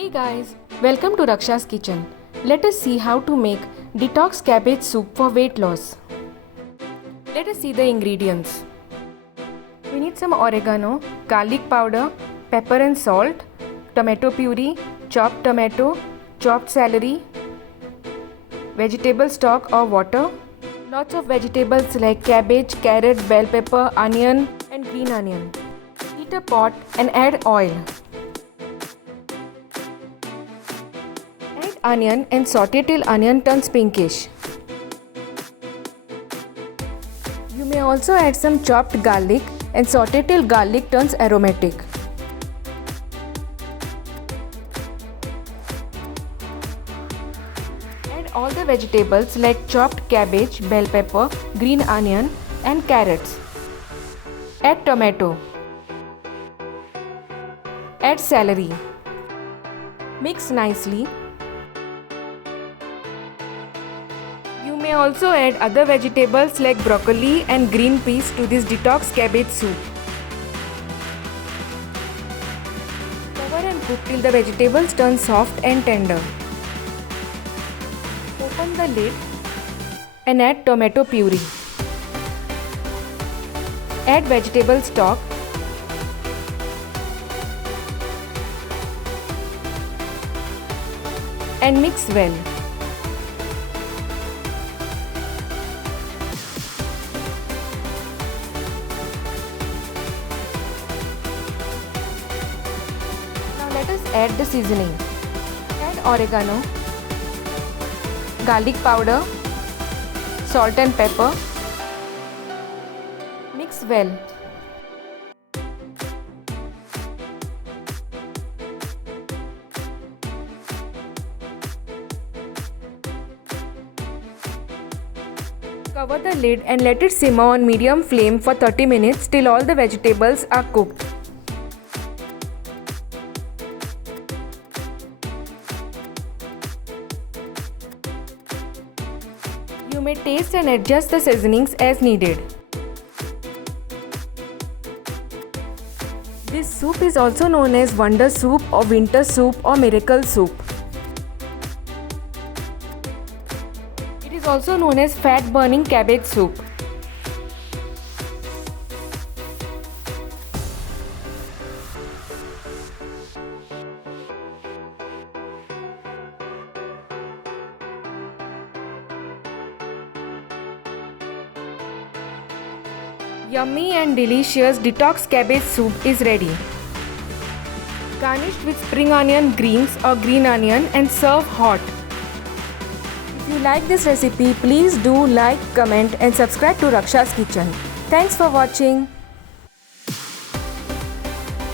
Hey guys, welcome to Raksha's kitchen. Let us see how to make detox cabbage soup for weight loss. Let us see the ingredients. We need some oregano, garlic powder, pepper and salt, tomato puree, chopped tomato, chopped celery, vegetable stock or water, lots of vegetables like cabbage, carrot, bell pepper, onion and green onion. Heat a pot and add oil. Add onion and saute till onion turns pinkish. You may also add some chopped garlic and saute till garlic turns aromatic. Add all the vegetables like chopped cabbage, bell pepper, green onion and carrots. Add tomato. Add celery. Mix nicely. You may also add other vegetables like broccoli and green peas to this detox cabbage soup. Cover and cook till the vegetables turn soft and tender. Open the lid and add tomato puree. Add vegetable stock. And mix well. Now let us add the seasoning. Add oregano, garlic powder, salt and pepper. Mix well. Cover the lid and let it simmer on medium flame for 30 minutes till all the vegetables are cooked. You may taste and adjust the seasonings as needed. This soup is also known as wonder soup or winter soup or miracle soup. It is also known as fat burning cabbage soup. Yummy and delicious detox cabbage soup is ready. Garnished with spring onion greens or green onion and serve hot. If you like this recipe, please do like, comment and subscribe to Raksha's Kitchen. Thanks for watching.